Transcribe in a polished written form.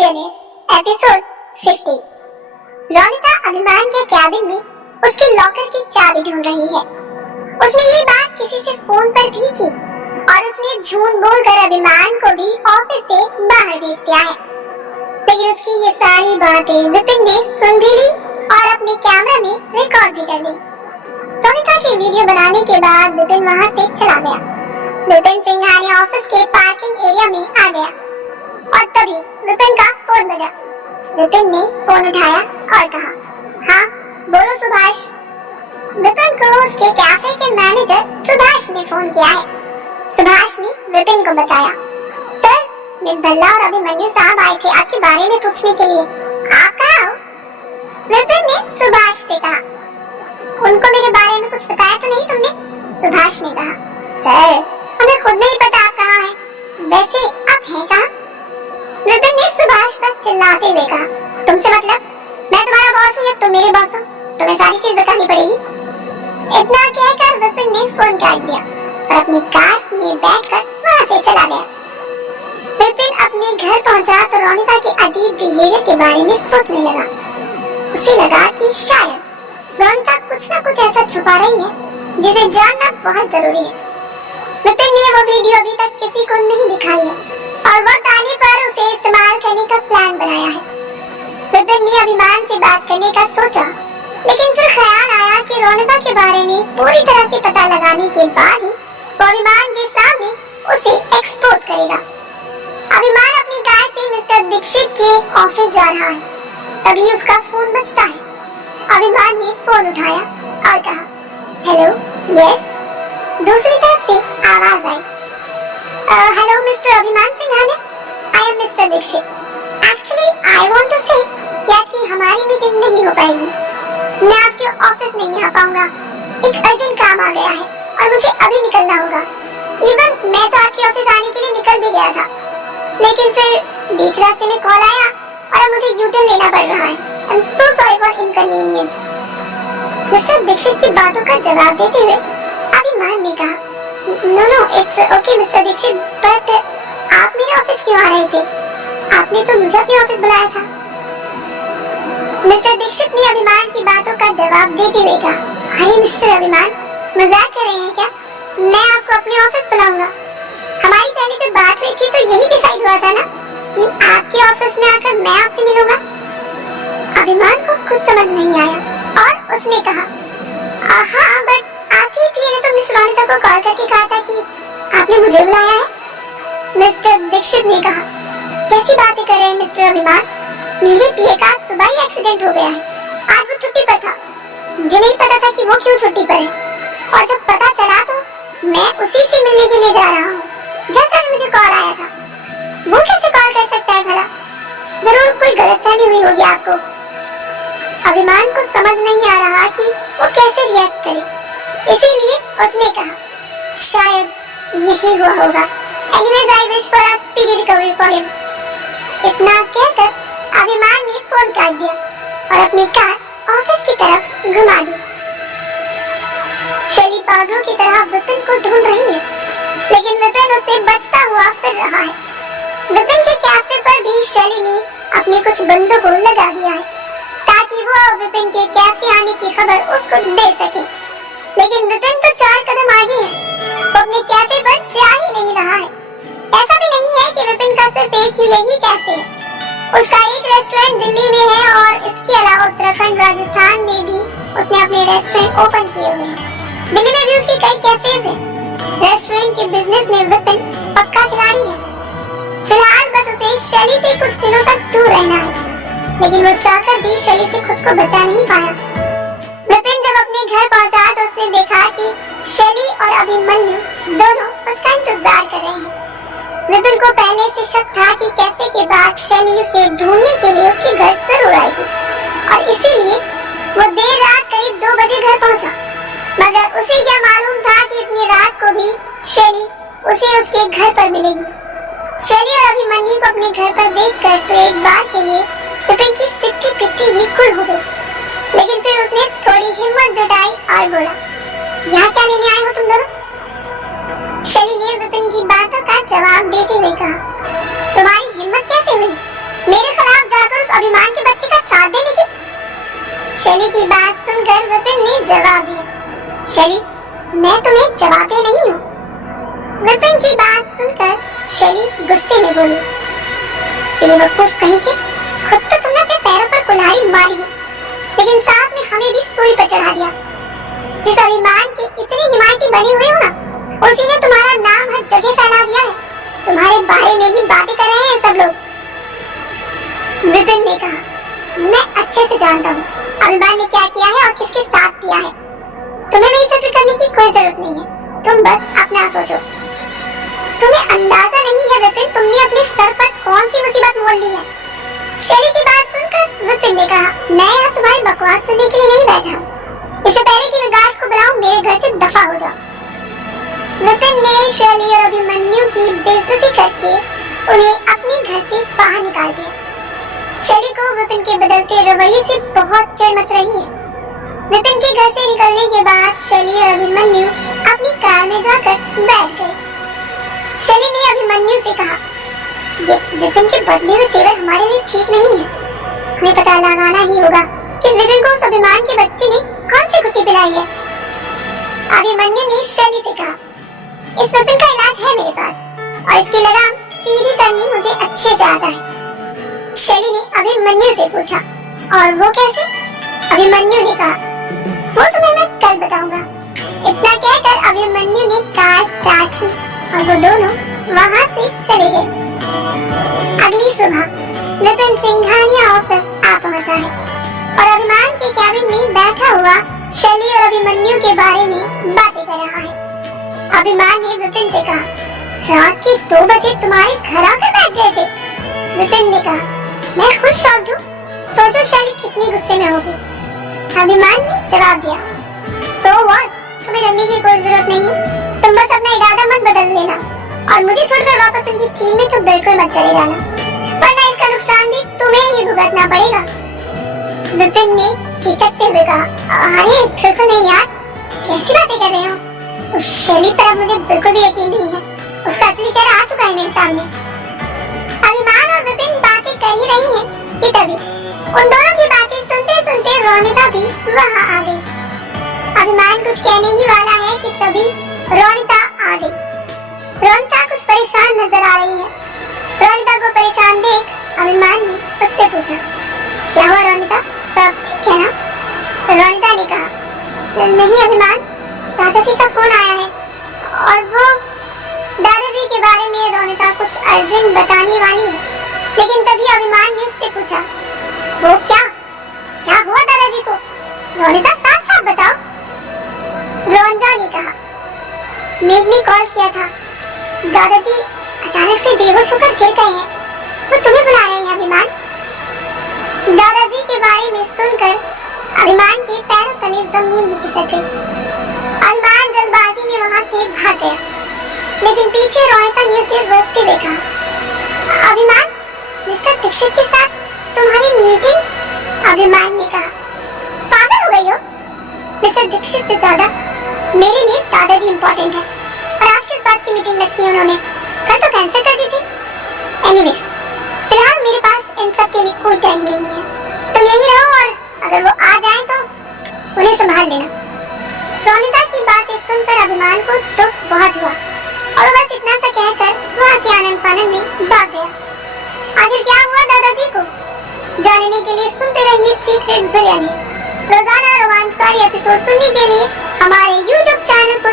Millionaire episode 50। Ronita अभिमान के cabin में उसके लॉकर की चाबी ढूंढ रही है। उसने ये बात किसी से फोन पर भी की और उसने झूठ बोलकर अभिमान को भी ऑफिस से बाहर भेज दिया है। लेकिन उसकी ये सारी बातें विपिन ने सुन भी ली और अपने कैमरा में रिकॉर्ड भी कर ली। रोनिता की वीडियो बनाने के बाद विपिन वहाँ से चला गया। विपिन सिंघानिया ऑफिस के पार्किंग एरिया में आ गया और तभी विपिन का फोन बजा। विपिन ने फोन उठाया और कहा, हाँ बोलो सुभाष। विपिन को उसके कैफे के मैनेजर सुभाष ने फोन किया है। सुभाष ने विपिन को बताया, सर मिस भल्ला और अभिमन्यु साहब आए थे आपके बारे में पूछने के लिए, आप कहाँ हो? विपिन ने सुभाष से कहा, उनको मेरे बारे में कुछ बताया तो नहीं तुमने? सुभाष ने कहा, सर हमें खुद नहीं पता आप कहाँ हैं, वैसे आप हैं कहाँ? विपिन ने सुभाष पर चिल्लाते हुए कहा, तुमसे मतलब? मैं तुम्हारा बॉस हूँ या तुम मेरे बॉस हो? तुम्हें सारी चीज बतानी पड़ेगी। इतना कहकर विपिन ने फोन काट दिया और अपनी कार में बैठकर वहाँ से चला गया। विपिन अपने घर पहुँचा तो रोनिता के अजीब बिहेवियर के बारे में सोचने लगा। उसे लगा कि शायद रोनिता कुछ न कुछ ऐसा छुपा रही है जिसे जानना बहुत जरूरी है। विपिन ने वो वीडियो अभी तक किसी को नहीं दिखाई है और वक्त आने पर उसे इस्तेमाल करने का प्लान बनाया है। विपिन ने अभिमान से बात करने का सोचा, लेकिन फिर ख्याल आया कि रोनिता के बारे में पूरी तरह से पता लगाने के बाद ही वो अभिमान के सामने उसे एक्सपोज करेगा। अभिमान अपनी कार से मिस्टर दीक्षित के ऑफिस जा रहा है, तभी उसका फोन बजता है। अभिमान ने फोन उठाया और कहा, हेलो, यस। दूसरी तरफ से आवाज आई, hello mister Abhiman Singhania, I am mister Dikshit. Actually I want to say कि आपकी हमारी मीटिंग नहीं हो पाएगी। मैं आपके ऑफिस नहीं आ पाऊंगा, एक अर्जेंट काम आ गया है और मुझे अभी निकलना होगा। इवन मैं तो आपके ऑफिस आने के लिए निकल भी गया था, लेकिन फिर बीच रास्ते में कॉल आया और अब मुझे यूटर्न लेना पड़ रहा है। I am so sorry for inconvenience. Mister Dikshit की बातों का जवाब देते हुए अभिमान ने कहा, no it's okay mister Dikshit, but आप मेरे ऑफिस क्यों आ रहे थे? आपने तो मुझे अपने ऑफिस बुलाया था। मिस्टर दीक्षित ने अभिमान की बातों का जवाब देते हुए कहा, अरे मिस्टर अभिमान, मजाक कर रहे हैं क्या? मैं आपको अपने ऑफिस बुलाऊंगा। हमारी पहले जब बात हुई थी तो यही डिसाइड हुआ था ना कि आपके ऑफिस में आकर मैं आपसे मिलूंगा। अभिमान को कुछ समझ नहीं आया और उसने कहा, हाँ बट आपकी पीए ने तो मिस रोनिता को कॉल करके कहा था कि आपने मुझे बुलाया है। मिस्टर दीक्षित ने कहा, कैसी बातें कर रहे हैं मिस्टर अभिमान? मेरे पीए का आज सुबह ही एक्सीडेंट हो गया है। आज वो छुट्टी पर था। मुझे नहीं पता था कि वो क्यों छुट्टी पर है, और जब पता चला तो मैं उसी से मिलने के लिए जा रहा हूँ। जस्ट अभी मुझे कॉल आया था। वो कैसे कॉल कर सकता है भला? जरूर कोई गलतफहमी हुई होगी आपको। अभिमान को समझ नहीं आ रहा कि वो कैसे रिएक्ट करे, इसीलिए उसने कहा, शायद यही हुआ होगा। Anyways, I wish for a speedy recovery for him. इतना कहकर अभिमान ने फोन काट दिया और अपनी कार ऑफिस की तरफ घुमा दी। शैली पागलों की तरह विपिन को ढूंढ रही है, लेकिन विपिन उससे बचता हुआ फिर रहा है। विपिन के कैफे पर भी शैली ने अपने कुछ बंदों को लगा दिया है ताकि वो विपिन के कैफे आने की खबर उसको दे सके। लेकिन विपिन तो 4 कदम आगे है, वो अपने कैफे पर जा ही नहीं रहा है। ऐसा भी नहीं है कि विपिन का सिर्फ एक ही यही कैफे है, उसका एक रेस्टोरेंट दिल्ली में है और इसके अलावा उत्तराखंड, राजस्थान में भी उसने अपने रेस्टोरेंट ओपन किए हुए हैं। दिल्ली में भी उसके कई कैफेज हैं। रेस्टोरेंट के बिजनेस में विपिन पक्का खिलाड़ी है। फिलहाल बस उसे शैली से कुछ दिनों तक दूर रहना है, लेकिन वो चाहकर भी शैली से खुद को बचा नहीं पाया। विपिन जब अपने घर पहुंचा तो उसने देखा कि शैली और अभिमन्यु दोनों उसका इंतजार कर रहे हैं। विपिन को पहले से शक था कि कैफे के बाद शैली उसे ढूंढने के लिए उसके घर जरूर आएगी और इसीलिए वो देर रात करीब 2 बजे घर पहुंचा। मगर उसे क्या मालूम था कि इतनी रात को भी शैली उसे उसके घर पर मिलेगी। शैली और अभिमन्यु को अपने घर पर देखकर तो एक बार के लिए विपिन की सिट्टी पिट्टी ही खुल हो गई, लेकिन फिर उसने थोड़ी हिम्मत जुटाई और बोला, यहाँ क्या लेने आए हो तुम दोनों? शैली ने विपिन की बातों का जवाब देते हुए कहा, तुम्हारी हिम्मत कैसे हुई मेरे शैली, मैं तुम्हें जवाबदेह नहीं हूँ। विपिन की बात सुनकर शैली गुस्से में बोली, बेवकूफ कहीं के, खुद तो तुमने अपने पैरों पर कुल्हाड़ी मारी है, लेकिन साथ में हमें भी सूली पर चढ़ा दिया। जिस अभिमान के इतने हिमायती बने हुए हो ना, उसी ने तुम्हारा नाम हर जगह फैला दिया है। तुम्हारे बारे में ही बातें कर रहे हैं सब लोग। विपिन ने कहा, मैं अच्छे से जानता हूँ अभिमान ने क्या किया है और किसके साथ किया है। तुम्हें मेरी फिक्र करने की कोई जरूरत नहीं है, तुम बस अपना सोचो। तुम्हें अंदाजा नहीं है विपिन, तुमने अपने सर पर कौन सी मुसीबत मोल ली है। शैली की बात सुनकर विपिन ने कहा, मैं यहाँ तुम्हारी बकवास सुनने के लिए नहीं बैठा हूँ। इससे पहले कि मैं गार्ड्स को बुलाऊं, मेरे घर से दफा हो जाओ। विपिन ने शैली और अभिमन्यु की बेइज्जती करके उन्हें अपने घर से बाहर निकाल दिया। शैली को विपिन के बदलते रवैये से बहुत चिढ़ मच रही है। विपिन के घर से निकलने के बाद शैली और अभिमन्यु अपनी कार में जाकर बैठ गए। शैली ने अभिमन्यु से कहा, ये विपिन के बदले हुए तेवर हमारे लिए ठीक नहीं है। हमें पता लगाना ही होगा इस विपिन को उस अभिमान के बच्चे ने कौन सी गुट्टी पिलाई है। अभिमन्यु ने शैली से कहा, इस विपिन का इलाज है मेरे पास और इसकी लगाम सीधी करनी मुझे अच्छे से आता है। शैली ने अभिमन्यु से पूछा, और वो कैसे? अभिमन्यु ने कहा, वो तुम्हें मैं कल बताऊंगा। इतना कहकर अभिमन्यु ने कार स्टार्ट की और वो दोनों वहां से चले गए। अगली सुबह विपिन सिंघानिया ऑफिस आ पहुंचा है और अभिमान के कैबिन में बैठा हुआ शैली और अभिमन्यु के बारे में बातें कर रहा है। अभिमान ने विपिन से कहा, रात के 2 बजे तुम्हारे घर आकर बैठ गए थे। विपिन ने कहा, मैं खुद शॉक्ड हूँ, सोचो शैली कितनी गुस्से में होगी। अभिमान ने जवाब दिया, सो व्हाट, तुम्हें डरने की कोई जरूरत नहीं है। तुम बस अपना इरादा मत बदल लेना और मुझे छोड़कर वापस उनकी टीम में तो बिल्कुल मत चले जाना, वरना इसका नुकसान भी तुम्हें ही भुगतना पड़ेगा। विपिन ने हिचकते हुए कहा, अरे बिल्कुल नहीं यार, कैसी बातें कर रहे हो। उस शैली पर अब मुझे बिल्कुल भी यकीन नहीं है, उसका असली चेहरा आ चुका है मेरे सामने। अभिमान और विपिन बातें कर ही रही हैं कि तभी उन दोनों की बातें सुनते सुनते रोनिता भी वहां आ गई। अभिमान कुछ कहने ही वाला है कि तभी रोनिता आ गई। रोनिता कुछ परेशान नजर आ रही है। रोनिता को परेशान देख अभिमान ने उससे पूछा, क्या हुआ रोनिता, सब ठीक है ना? रोनिता ने कहा, नहीं अभिमान, दादाजी का फोन आया है और वो दादाजी के बारे में रोनिता कुछ अर्जेंट बताने वाली है। लेकिन तभी अभिमान ने उससे पूछा, वो क्या हुआ दादाजी को? रोनिता साफ साफ बताओ। रोनिता ने कहा, मेघ ने कॉल किया था, दादाजी अचानक से बेहोश होकर गिर गए हैं, वो तुम्हें बुला रहे हैं अभिमान। दादाजी के बारे में सुनकर अभिमान के पैरों तले जमीन ही खिसक गई। अभिमान जल्दबाजी में वहां से भाग गया, लेकिन पीछे रोनिता ने उसे रोकते हुए कहा, अभिमान, मिस्टर दीक्षित के साथ तुम्हारी मीटिंग? अभिमान ने कहा, पागल हो गई हो? मिस्टर दीक्षित से ज्यादा मेरे लिए दादाजी इम्पोर्टेंट है और आज किस बात की मीटिंग रखी है उन्होंने? कल तो कैंसिल कर दी थी। एनीवेज, फिलहाल मेरे पास इन सब के लिए कोई टाइम नहीं है, तुम यहीं रहो और अगर वो आ जाए तो उन्हें संभाल लेना। रोनिता की बातें सुनकर अभिमान को दुख बहुत हुआ और वो बस इतना सा कहकर वहाँ से आनन फानन में भाग गया। आखिर क्या हुआ दादाजी को जानने के लिए सुनते रहिए सीक्रेट बिरयानी। रोजाना रोमांचकारी एपिसोड सुनने के लिए हमारे YouTube चैनल को